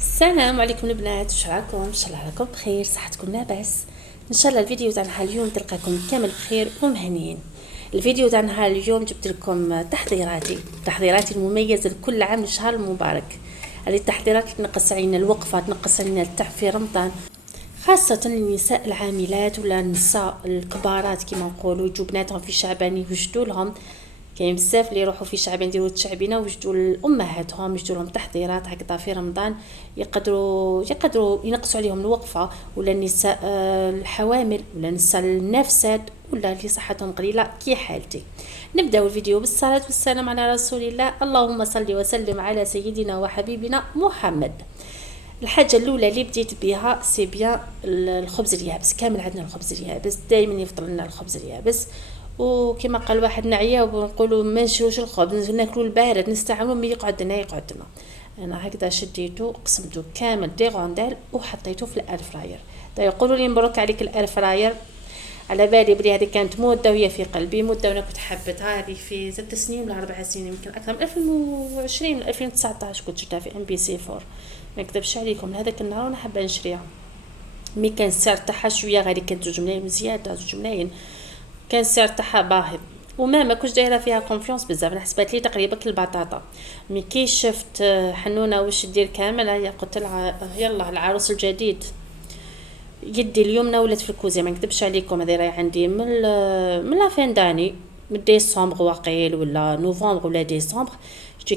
السلام عليكم البنات، واش راكم؟ ان شاء الله راكم بخير، صحتكم لاباس. ان شاء الله الفيديو تاع نهار اليوم تلقاكم كامل بخير ومهنيين. الفيديو تاع نهار اليوم جبت لكم تحضيراتي المميزه لكل عام للشهر المبارك. هذه التحضيرات تنقص علينا الوقفه، تنقص علينا التعب في رمضان، خاصة النساء العاملات ولا النساء الكبارات كما نقولوا، يجوا بناتهم في شعبان يوجدوا لهم. كاين بزاف اللي يروحوا في شعبان يديروا التشعبينه ويجدوا لامهاتهم، يجدوا لهم تحضيرات هكذا في رمضان، يقدروا ينقصوا عليهم الوقفه، ولا النساء الحوامل ولا النساء النافسات ولا اللي صحتهم قليله كي حالتي. نبداو الفيديو بالصلاه والسلام على رسول الله. اللهم صل وسلم على سيدنا وحبيبنا محمد. الحاجه الاولى اللي بديت بها سي بيان الخبز اليابس. كامل عندنا الخبز اليابس، دائما يفضل لنا الخبز اليابس. وكما قال واحد نعيا ونقولوا ما نشروش الخبز، ناكلوا البارد، نستعملوا ما يقعدنا. انا هكذا شديته قسمته كامل دي غوندال وحطيته في الاير فراير. يقولوا لي مبروك عليك الاير فراير. على بالي بلي هذه كانت مده وهي في قلبي مده، وانا كنت حبتها. هذه في 6 سنين ولا 4 سنين، يمكن اكثر من 2020 2019 كنت شفتها في ام بي سي 4. ما نكذبش عليكم، هذاك النهار وانا حابه نشريها. مي كان السعر تاعها شويه غالي، كانت 2 ملايين زياده، 2 ملايين كان السعر تاعها باهظ. وما ما كنتش دايره فيها كونفيونس بزاف، انا حسبت لي تقريبا البطاطا. مي كي شفت حنونه واش دير كامل، هي قلت لها يلا العروس الجديد. يدي اليمنى ولات في الكوزي، ما نكذبش عليكم، هذه راهي عندي من لا فين داني، من ديسمبر واقيل ولا نوفمبر ولا ديسمبر.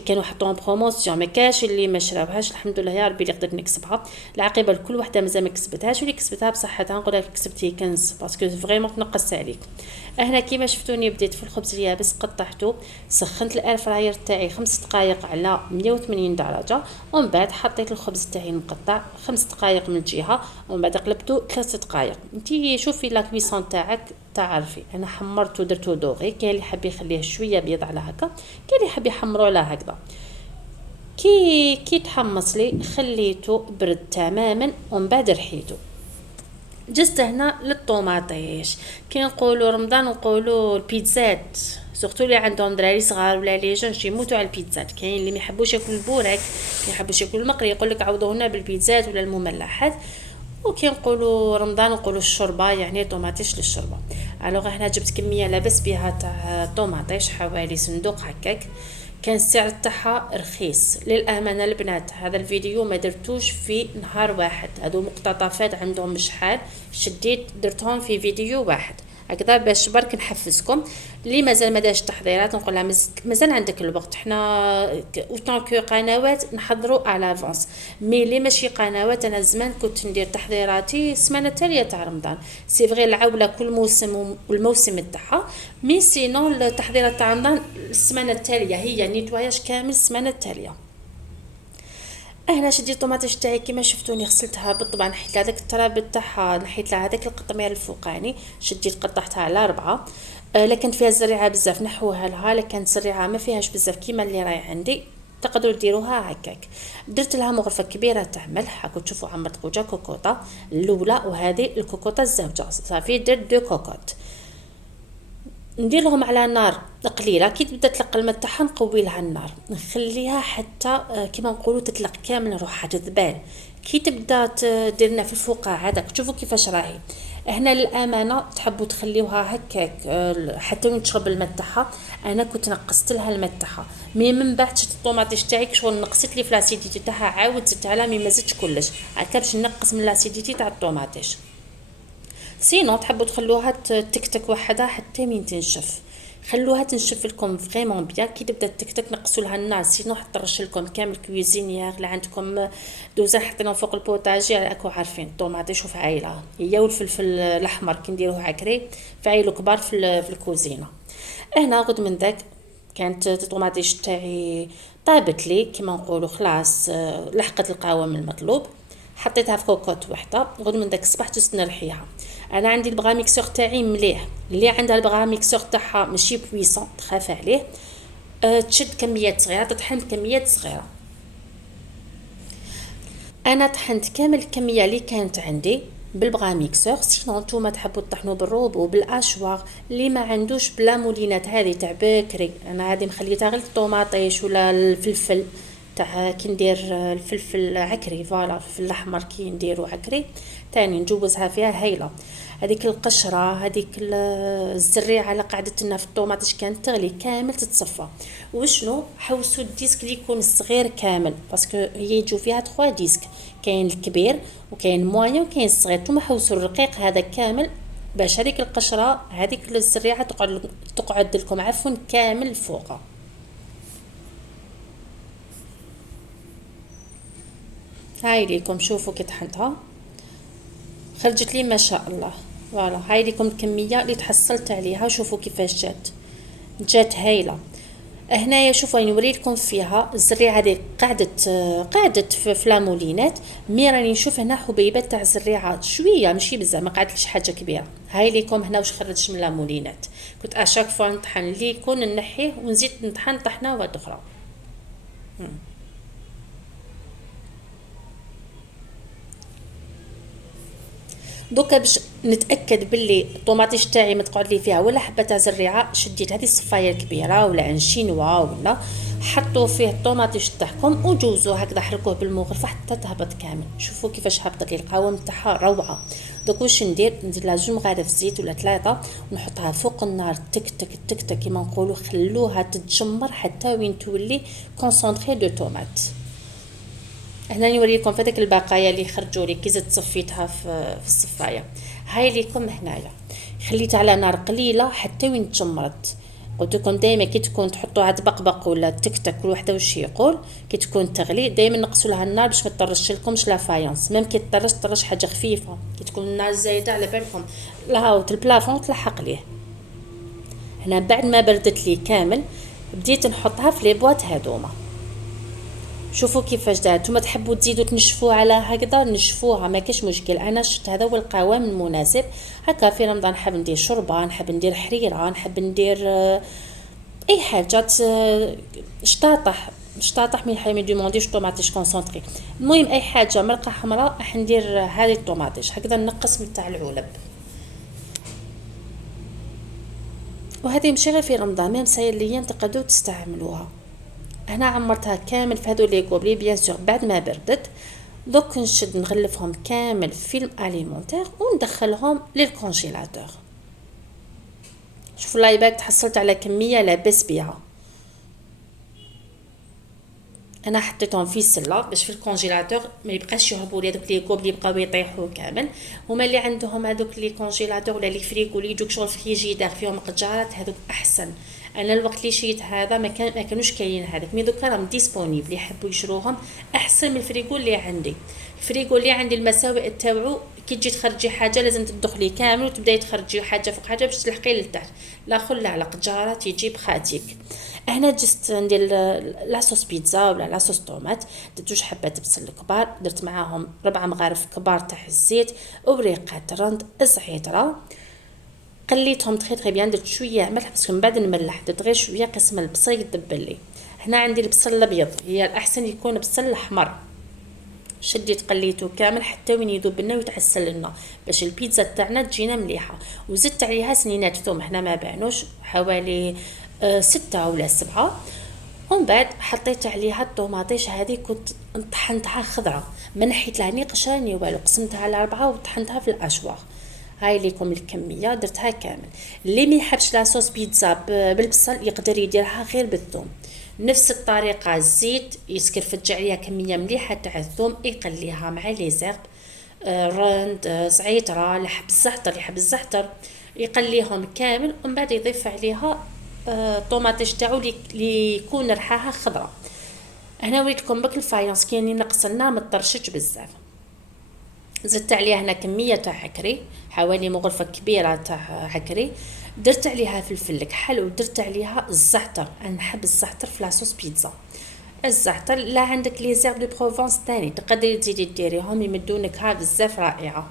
كانوا حطوهم بروموسيون، ما كاش اللي ما شراوهاش، الحمد لله يا ربي اللي قدرت نكسبها. العاقبه لكل وحده مازال ما كسبتهاش، واللي كسبتها بصحتها نقول لك كسبتي كنز، باسكو فريمون تنقص عليك. هنا كيما شفتوني بديت في الخبز اليابس، قطعته، سخنت الاير فراير تاعي 5 دقائق على 180 درجه، ومن بعد حطيت الخبز تاعي المقطع 5 دقائق من الجهه، ومن بعد قلبته 3 دقائق. انتي شوفي لا كويسون تاعك تعرفي. انا حمرته درته دوغي، كاين اللي حاب يخليه شويه بيض على هكا، كاين اللي حاب يحمرو على هكذا. كي تحمص لي خليته برد تماما، ومن بعد رحيته. جست هنا للطوماطيش. كي نقولوا رمضان نقولوا البيتزات، سورتو اللي عندهم دراري صغار ولا لي جون يموتوا على البيتزات. كاين اللي ما يحبوش ياكلوا البورك، ما يحبوش ياكلوا المقلي، يقول لك عوضونا بالبيتزات ولا المملحات. وكي نقولوا رمضان نقولوا الشوربه، يعني طوماطيش للشوربه. الوغ هنا جبت كميه لاباس بها تاع طوماطيش، حوالي صندوق هكاك. كان السعر تاعها رخيص للامانه. البنات هذا الفيديو ما درتوش في نهار واحد، هادو مقتطفات عندهم شحال شديت درتهم في فيديو واحد هكذا باش برك نحفزكم. اللي مازال ما داش تحضيرات نقول لها مازال عندك الوقت. حنا اوتون كو قنوات نحضروا على فونس، مي لي ماشي قنوات. انا زمان كنت ندير تحضيراتي السمانه التاليه تاع رمضان، سي فغي العوله كل موسم والموسم تاعها، مي سينون التحضيرات تاع رمضان السمانه التاليه هي نيتواياج كامل السمانه التاليه. هنا شديت الطوماطيش تاعي كيما شفتوني، غسلتها بالطبع، نحيت هذاك التراب تاعها، نحيت لها هذاك القطمير الفوقاني، شديت قطعتها على 4. لكن فيها الزريعه بزاف نحوها لها، لكن الزريعه ما فيهاش بزاف كيما اللي راهي عندي، تقدروا ديروها هكاك. درت لها مغرفه كبيره تاع ملح، راكم تشوفوا عمرت خوجه كوكوطه الاولى، وهذه الكوكوطه الزوجه، صافي درت 2 كوكوط. ندير لهم على نار قليله، كي تبدا تلق الماء تاعها نقوي لها النار، نخليها حتى كيما نقولوا تطلق كامل روحها تذبال. كي تبدا دير لنا في الفوقع هذاك، تشوفوا كيفاش راهي. هنا للامانه تحبوا تخليوها هكاك حتى تشرب الماء تاعها. انا كنت نقصت لها الماء تاعها، مي من بعد شفت الطوماطيش تاعي شغل نقصت لي في لاسيديتي تاعها، عاود زدتها لها، مي ما زدتش كلش هكا باش نقص من لاسيديتي تاع الطوماطيش. سينو تحبوا تخلوها تكتك وحدها حتى مين تنشف، خلوها تنشف لكم فريمون بيان. كي تبدا تكتك نقصوا لها النار، سينو حتى ترش لكم كامل كويزينيير اللي عندكم دوزه حطيناهم فوق البوتاجي. راكو عارفين الطوماطيش في عايله هي، والفلفل الاحمر كي نديروه عكري في عايلو كبار في الكوزينه. هنا غد من ذاك كانت الطوماطيش تاعي طابت لي كيما نقولوا خلاص، لحقت القوام المطلوب. حطيتها في كوكوط وحده، غد من داك الصباح جست نرحيها. انا عندي البغا ميكسور تاعي مليح، اللي عندها البغا ميكسور تاعها ماشي بويسون تخاف عليه، تشد كميات صغيره، تطحن كميات صغيره. انا طحنت كامل الكميه اللي كانت عندي بالبغا ميكسور. سينون نتوما تحبوا تطحنوا بالروبو بالاشواغ، اللي ما عندوش بلا مولينات هذه تاع بكري. انا هذه مخليتها غير الطوماطيش ولا الفلفل تاع كي ندير الفلفل عكري، فوالا الفلفل الاحمر كي نديرو عكري تاني نجوزها فيها هايله. هذيك القشره، هذيك الزريعه اللي قعدت لنا في الطوماطيش كانت تغلي كامل تتصفى. وشنو حوسوا الديسك اللي يكون الصغير كامل، باسكو هي يجوا فيها 3 ديسك، كاين الكبير وكاين مواني وكاين الصغير. نتوما حوسوا الرقيق هذا كامل باش هذيك القشره هذيك الزريعه تقعد لكم عفوا كامل فوقها. هاي ليكم شوفوا كي طحنتها خرجت لي ما شاء الله. فوالا هاي ليكم الكميه اللي تحصلت عليها، شوفوا كيفاش جات هايله. هنايا شوفوا نوري لكم فيها الزريعه هذه قعدت في لامولينات، مي راني نشوف هنا حبيبات تاع الزريعه شويه ماشي بزاف، ما قعدتش حاجه كبيره. هاي ليكم هنا واش خرجت من لامولينات. كنت اشاك فوا نطحن اللي يكون نحيه ونزيد نطحن طحنه واحده اخرى. دوكا باش نتاكد باللي الطوماطيش تاعي ما تقعد لي فيها ولا حبه تاع زريعه، شديت هذه الصفايه الكبيره ولا عن شينوا ولا حطوا فيه الطوماطيش تاعكم وجوزوه هكذا، حركوه بالمغرفه حتى تهبط كامل. شوفوا كيفاش هبطت لي القوام تاعها روعه. دوك واش ندير لها 2 مغارف زيت ولا 3 ونحطها فوق النار تك تك تك تك كيما نقولوا، خلوها تتجمر حتى وين تولي كونسونطري دو طوماط. هنا نوريكم فداك البقايا اللي خرجوا لي كي زدت صفيتها في الصفايه. هاي ليكم هنايا خليتها على نار قليله حتى وين تجمرت. قلت لكم دائما كي تكون تحطوها تبقبق ولا تكتك كل وحده وش يقول، كي تكون تغلي دائما نقصوا لها النار باش ما تطرش لكمش لا فايونس. ميم كي تطرش حاجه خفيفه، كي تكون النار زايده على بالكم الهاوت البلافون تلحق ليه. هنا بعد ما بردت لي كامل بديت نحطها في لي بواط هذوما. شوفوا كيفاش دارت. نتوما تحبوا تزيدوا تنشفوا على هكذا نشفوها ما كاش مشكل، انا شفت هذا هو القوام المناسب. هكا في رمضان نحب ندير شوربه، نحب ندير حريره، نحب ندير اي حاجه شطاطح من حي ما دومونديش طوماطيش كونسونطري. المهم اي حاجه مرقه حمراء راح ندير هذه الطوماطيش هكذا نقص من تاع العلب. وهذه ماشي غير في رمضان، ميم ساير الايام تقدروا تستعملوها. هنا عمرتها كامل في هذو لي كوبلي بيان سور بعد ما بردت. دوك نشد نغلفهم كامل فيلم اليمونتير وندخلهم للكونجيلاتور. شوفوا لايباك تحصلت على كميه لاباس بها. انا حطيتهم في سله باش في الكونجيلاتور ما يبقاش يهربوا لي هذوك لي كوبلي يبقاو يطيحوا كامل. هما اللي عندهم هذوك لي كونجيلاتور ولا لي فريغو اللي يجوك شغل فريجيدير فيهم قجارات هذوك احسن. انا الوقت اللي شريت هذا ما كانوش كاين هذاك، مي دوكا راهم ديسپونيبل يحبوا يشروهم احسن من الفريغو اللي عندي. الفريغو اللي عندي المساوئ تاعو كي تجي تخرجي حاجه لازم تدخلي كامل وتبداي تخرجي حاجه فوق حاجه باش تلحقي لتحت، لا خلا على قجارات يجيب خاتيك. هنا جست ندير لاصوص بيتزا ولا لاصوص طوماط. درت 2 حبات بصل كبار، درت معاهم 4 مغارف كبار تاع الزيت وريقه رند زعتره، قليتهم تخي بيان. درت شويه ملح بس من بعد نملح، درت غير شويه قسم البصل يدبل لي. هنا عندي البصل الابيض، هي الاحسن يكون بصل الاحمر. شديت قليته كامل حتى وين يذوب لنا ويتعسل لنا باش البيتزا تاعنا تجينا مليحه. وزدت عليها سنينات ثوم، هنا ما بانوش حوالي 6 ولا 7. ومن بعد حطيت عليها الطوماطيش هذه كنت طحنتها خضره، ما نحيت لها ني قشره ني والو، قسمتها على 4 وطحنتها في الاشواغ. هاي ليكم الكميه درتها كامل. اللي ما يحبش لاصوص بيتزا بالبصل يقدر يديرها غير بالثوم. نفس الطريقه الزيت يسكرفج عليها كميه مليحه تاع الثوم، يقليها مع لي زيرب رند زعيتره لحب الزعتر يحب الزعتر يقليهم كامل. ومن بعد يضيف عليها طوماطيش تاعو اللي يكون ريحها خضراء. هنا وريتكم بك الفايونس كاين نقصنا ما طرشتش بزاف. زدت عليها هنا كميه تاع عكري حوالي مغرفه كبيره تاع عكري، درت عليها فلفل كحل ودرت عليها الزعتر. انا نحب الزعتر في لاصوص بيتزا. الزعتر لا عندك لي زيرب دو بروفونس تاني تقدري تزيدي ديريهم يمدونك ها بزاف رائعه.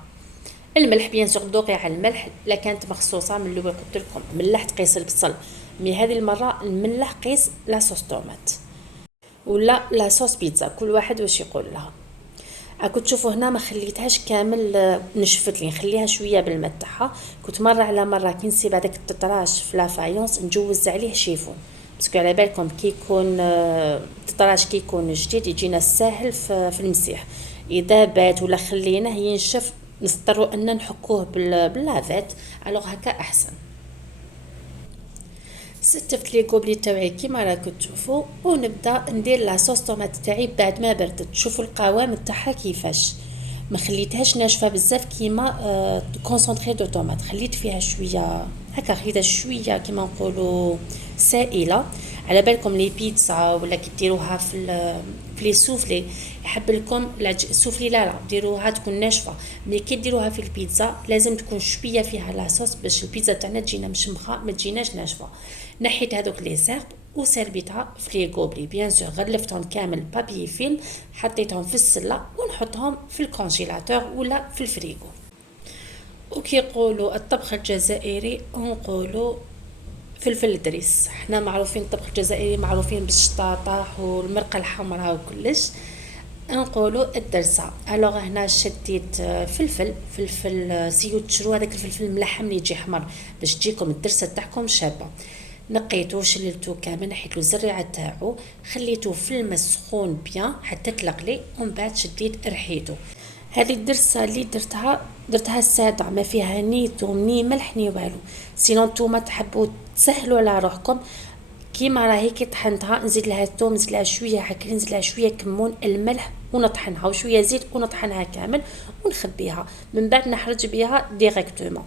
الملح بيان سور ذوقي على الملح، لا كانت مخصوصه من اللي قلت لكم ملحت قيس البصل، مي هذه المره الملح قيس لاصوص طوماط ولا لاصوص بيتزا كل واحد واش يقول لها. كنت تشوفوا هنا ما خليتهاش كامل نشفت لي، نخليها شويه بالماء تاعها. كنت مره على مره كي نسيب هذاك التطراش في لافايونس نجوز عليه شيفون باسكو على بالكم كي يكون الطراش كي يكون جديد يجينا ساهل في المسيح. اذا بات ولا خليناه ينشف نضطروا ان نحكوه باللافيت، الوغ هكا احسن. ستفت لي كوبلي تاوعي كيما راكم تشوفوا، ونبدا ندير لاصوص طوماط تاعي بعد ما بردت. شوفوا القوام تاعها كيفاش، ما خليتهاش ناشفه بزاف كيما كونسونطري دو طوماط، خليت فيها شويه هكا، خليتها شويه كيما نقولوا سائله. على بالكم لي بيتزا ولا كي ديروها في لي سوفلي، يحب لكم السوفلي لا ديروها تكون ناشفه، مي كي ديروها في البيتزا لازم تكون شويه فيها لاصوص باش البيتزا تاعنا تجينا مشمخه ما تجيناش ناشفه. نحيت هذوك لي سيرب وسربيتها في لي غوبلي، بيان سور غلفتهم كامل بابي فيلم، حطيتهم في السله ونحطهم في الكونجيلاتور ولا في الفريغو. وكي يقولوا الطبخ الجزائري نقولوا فلفل دريس. احنا معروفين الطبخ الجزائري معروفين بالشطاطا والمرقه الحمراء وكلش، نقولوا الدرسه. الوغ هنا شديت فلفل سيو تشرو هذاك الفلفل الملحم اللي يجي حمر باش تجيكم الدرسه تاعكم شابه. نقيتو شللتو كامل، نحيتلو الزريعه تاعو، خليتو في الماء سخون بيان حتى تلقلي، ومن بعد شديت رحيتو. هذه الدرسه اللي درتها ساده، ما فيها ني ثوم ني ملح ني والو. سينون نتوما تحبوا تسهلوا على روحكم، كيما راهي كي طحنتها نزيد لها الثوم، نزيد لها شويه هكا، نزيد لها شويه كمون الملح ونطحنها، وشويه زيت ونطحنها كامل ونخبيها، من بعد نحرج بها ديريكتومون.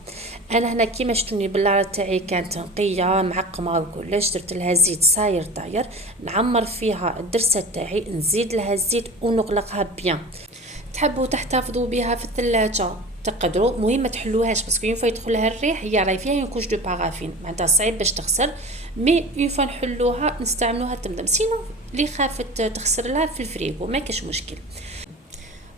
انا هنا كيما شفتوني باللاره تاعي كانت نقيه معقمه وكلش، درت لها زيت صاير طاير، نعمر فيها الدرسه تاعي، نزيد لها الزيت ونغلقها بيان. تحبوا تحتفظوا بها في الثلاجه تقدروا، مهم ما تحلوهاش باسكو ينفع يدخل لها الريح، هي راهي فيها اون كوش دو بارافين معناتها صعيب باش تغسل، مي ينفع نحلوها نستعملوها تمدم. سينو اللي خافت تخسر لها في الفريغو ما كاش مشكل.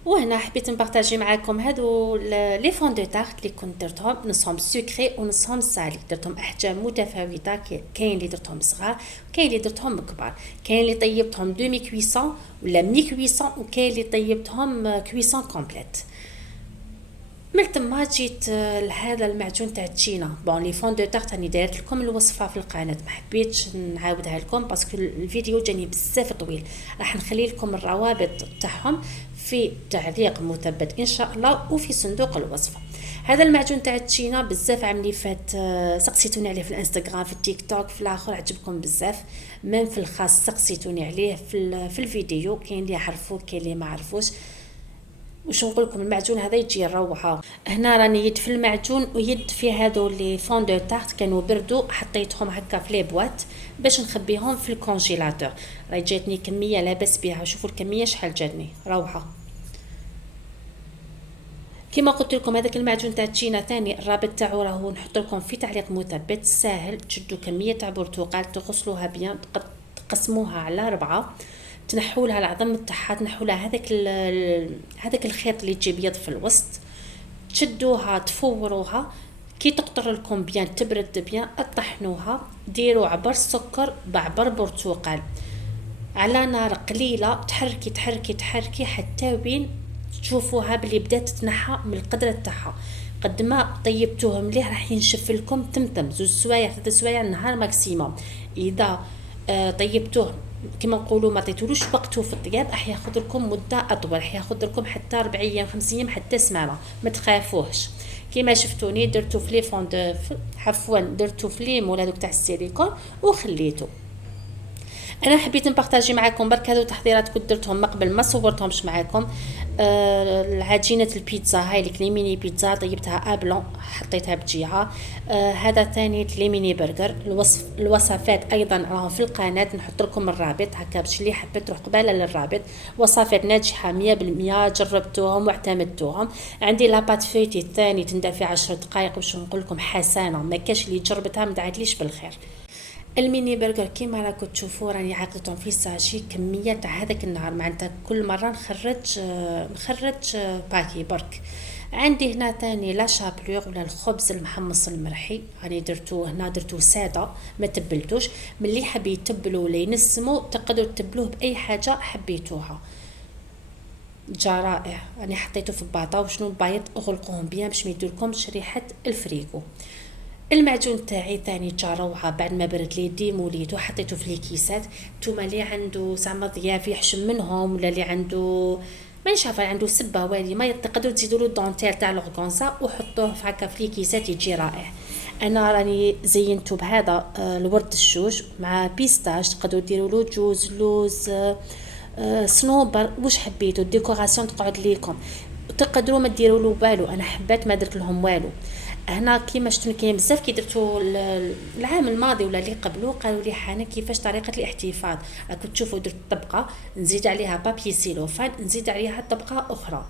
وهنا حبيت نبارطاجي معاكم هادو لي فون دو تارت اللي كنت درتهم، نصهم سكري ونصهم سالي، درتهم احجام متفاوته، كاين اللي درتهم صغار كاين اللي درتهم كبار، كاين اللي طيبتهم دومي كويسون ولا مي كويسون، وكاين اللي طيبتهم كويسون كومبليت. من تما جيت لهذا المعجون تاع التشينا. بون لي فون دو تارت راني دايرت لكم الوصفه في القناه، ما حبيتش نعاودها لكم باسكو الفيديو جاني بزاف طويل، راح نخلي لكم الروابط تاعهم في تعليق مثبت ان شاء الله وفي صندوق الوصفه. هذا المعجون تاع التشينا بزاف عملي فات، سقسيتوني عليه في الانستغرام في التيك توك في الاخر، عجبكم بزاف، من في الخاص سقسيتوني عليه في الفيديو، كاين اللي عرفوه كاين اللي ما عرفوش. وش نقول لكم المعجون هذا يجي روعه. هنا راني يد في المعجون ويد في هذو لي فون دو تارت كانوا بردوا، حطيتهم هكا في لي بواط باش نخبيهم في الكونجيلاتور. راهي جاتني كميه لاباس بها، شوفوا الكميه شحال جاتني روعه. كما قلت لكم هذاك المعجون تاع التشينا ثاني الرابط تاعو راهو نحط لكم في تعليق مثبت، ساهل. تشدوا كميه تاع برتقال تغسلوها بيان، تقسموها على 4، تنحوا لها العظم تاعها، تنحوا لها هذاك الخيط اللي يجي بيض في الوسط، تشدوها تفوروها، كي تقطر لكم بيان تبرد بيان اطحنوها، ديروا عبر السكر بعبر برتقال على نار قليله، تحركي تحركي تحركي حتى وين تشوفوها بلي بدات تتنحى من القدره تاعها. قد ما طيبتوه مليح راح ينشف لكم تمتم 2 سوايع 3 سوايع النهار ماكسيموم. اذا طيبتوه كما نقولوا ما عطيتولوش وقته في الطياب، راح ياخذ لكم مده اطول، راح ياخذ لكم حتى 4 ايام 5 ايام حتى سمانه، ما تخافوش. كما شفتوني درتو في لي فون عفوا درتو في لي مول هذوك تاع السيليكون وخليته. انا حبيت نبارطاجي معكم برك هذو تحضيرات كنت درتهم من قبل ما صورتهمش معكم. العجينه البيتزا هاي الكليميني بيتزا طيبتها ابلون حطيتها بجيها. هذا ثاني كليميني برجر. الوصفات ايضا راهم في القناه، نحط لكم الرابط هكا باش اللي حبت تروح قباله للرابط. وصفات ناجحه 100%، جربتوهم واعتمدتوهم. عندي لاباط فيتي الثاني تندير في 10 دقائق، باش نقول لكم حسنه ما كاش اللي جربتها ما دعتليش بالخير. الميني برجر كيما راكم تشوفوا راني عاقدتهم في ساشي كميه تاع هذاك النهار، معناتها كل مره نخرج باكي برك. عندي هنا تاني لا شابلور ولا الخبز المحمص المرحي، راني درتوه هنا، درتوه ساده ما تبلتوش. ملي حاب يتبلوا ولا ينسموا تقدروا تبلوه باي حاجه حبيتوها، جا رائع. راني حطيته في باطا، وشنو البايط اغلقوهم بيان باش ما يديرلكمش ريحه الفريغو. المعجون تاعي ثاني جا روعه بعد ما برد لي ديموليته وحطيته في لي كيسات. نتوما اللي عنده زعما ضياف يحشم منهم ولا اللي عنده مانيش عارفه عنده سبه والي ما تقدروا تزيدوا له الدونتيل تاع لورغونزا وحطوه هكا في لي كيسات يجي رائع. انا راني زينته بهذا الورد الشوش مع بيستاش، تقدروا ديروا له جوز لوز صنوبر واش حبيتوا الديكوراسيون تقعد ليكم. تقدروا ما ديروا له والو، انا حبيت ما درت لهم والو. هنا كيما شفتوا كاين بزاف كي درتو العام الماضي ولا اللي قبله قالوا لي حنا كيفاش طريقه الاحتفاظ. راكم تشوفوا درت طبقه نزيد عليها بابي سيلوفان نزيد عليها طبقه اخرى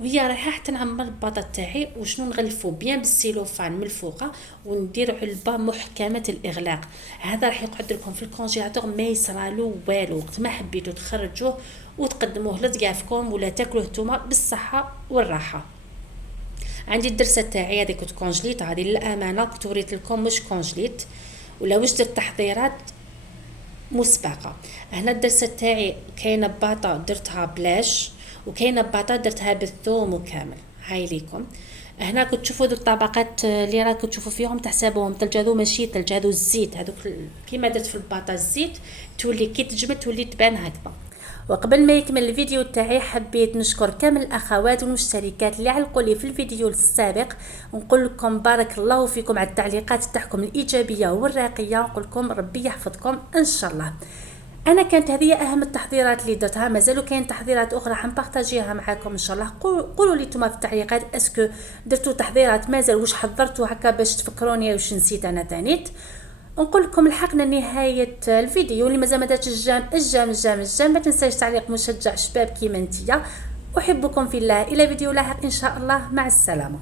وهي رايحه حتى نعمر الباطه تاعي وشنو نغلفو بيان بالسيلوفان من الفوقه وندير علبه محكمه الاغلاق. هذا راح يقعد لكم في الكونجيلاتور ما يصرالو والو، وقت ما حبيتوا تخرجوه وتقدموه لضيافكم ولا تاكلوه نتوما بالصحه والراحه. عندي الدرسه تاعي هذه كنت كونجليت، هذه للامانه كنت وريت لكم مش كونجليت ولا واش درت تحضيرات مسبقه. هنا الدرسه تاعي كاينه باطه درتها بلاش وكاينه باطه درتها بالثوم وكامل. هاي ليكم. هنا كنت تشوفوا ذو الطبقات اللي راكم تشوفوا فيهم تحسبوهم ثلج، هذو ماشي ثلج هذو الزيت، هذوك كيما درت في الباطه الزيت تولي كي تجمد تولي تبان هكذا. وقبل ما يكمل الفيديو تاعي حبيت نشكر كامل الاخوات والمشتركات اللي علقوا لي في الفيديو السابق، ونقول لكم بارك الله فيكم على التعليقات تاعكم الايجابيه والراقيه، ونقول لكم ربي يحفظكم ان شاء الله. انا كانت هذه اهم التحضيرات اللي درتها، مازالوا كاين تحضيرات اخرى حنبارطاجيها معكم ان شاء الله. قولوا لي نتوما في التعليقات اسكو درتوا تحضيرات مازال واش حضرتوا هكا باش تفكروني واش نسيت انا ثانيت. نقول لكم لحقنا نهايه الفيديو. اللي مازال ما دارش الجام ما تنساش تعليق مشجع شباب كيما نتيا. احبكم في الله، الى فيديو لاحق ان شاء الله، مع السلامه.